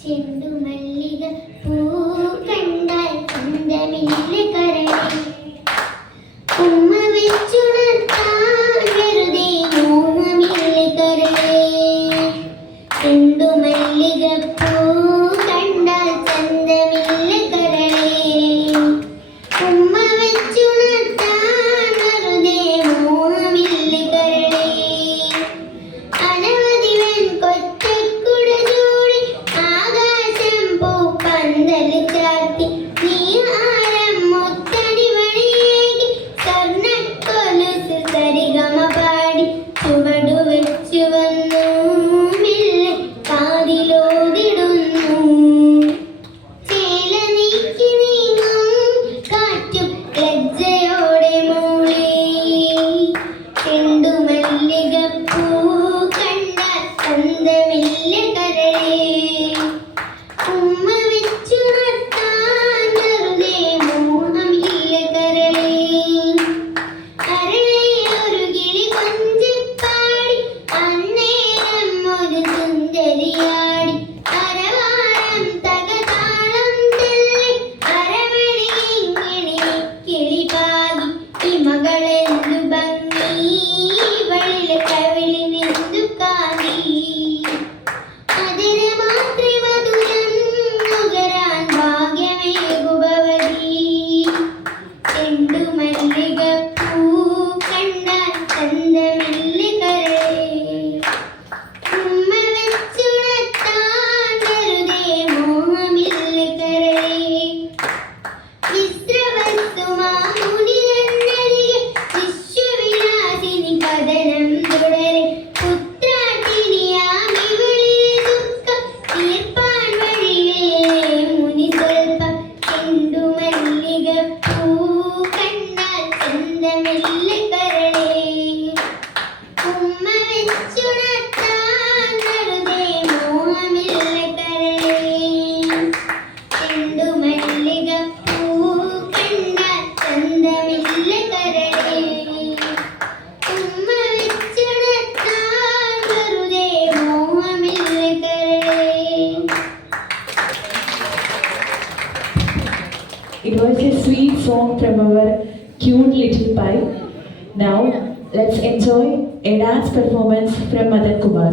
ചെണ്ടുമല്ലിക പൂ കണ്ടാൽ ചന്തമില്ല കരളി ഉമ്മ വെച്ചുണർത്താൻ വെറുതെ മോഹമില്ല കരളേ ചെണ്ടുമല്ലിക പൂ കണ്ടാൽ ചന്തമില്ല കരളേ ഉമ്മ വെച്ചുണർത്താൻ വെറുതെ മോഹമില്ല കരളേ അനവധി വെൺകൊറ്റക്കുട ചൂടി ആകാശം പൂപ്പന്തൽ ചാർത്തി നീഹാരം മുത്തടിമണിയേകി സ്വർണ്ണക്കൊലുസ് സരിഗമ പാടി ചുവടു വെച്ചു വന്നു മെല്ലെ കാതിലോതിടുന്നു ചേല നീക്കി നീങ്ങും കാറ്റും ലജ്ജയോടെ മൂളി ചെണ്ടുമല്ലിക പൂ കണ്ടാൽ ചന്തമില്ല കരളേ ഉമ്മ വെച്ചുണർത്താൻ വെറുതെ മോഹമില്ല കരളേ കരളേ ഒരു കിളി കൊഞ്ചിപ്പാടി അന്നേരം ഒരു സുന്ദരിയാടി അരവാരം തകതാളം തെല്ലി അരമണിയിങ്ങിണി കിളി പാകി ഈ മകളെന്തു ഭംഗി ഇവളിലെ കവിളിനെന്തു കാതി അതിന് മാത്രി മധുരം നുകരാൻ ഭാഗ്യമേകുഭവതി ചെണ്ടുമല്ലിക പൂ കണ്ടാൽ ചന്തമില്ല കരളേ ഉമ്മ വെച്ചുണർത്താൻ വെറുതെ മോഹമില്ല കരളേ വിശ്രവസ്തുമാമുനിയന്നരികെ വിശ്വവിലാസിനി കഥനം തുടരെ പുത്രാട്ടിനിയാമിവളിൽ ദുഃഖം തീർപ്പാൻ വഴിയില്ലേ മുനി സ്വൽപ്പം ചെണ്ടുമല്ലിക പൂ കണ്ടാൽ ചന്തമില്ല കരളേ ഉമ്മ വെച്ചുണർത്താൻ വെറുതെ മോഹമില്ല കരളേ ചെണ്ടുമല്ലിക പൂ കണ്ടാൽ ചന്തമില്ല കരളേ ഉമ്മ വെച്ചുണർത്താൻ വെറുതെ മോഹമില്ല കരളേ. It was a sweet song from our cute little pie. Now, let's enjoy a dance performance from Madan Kumar.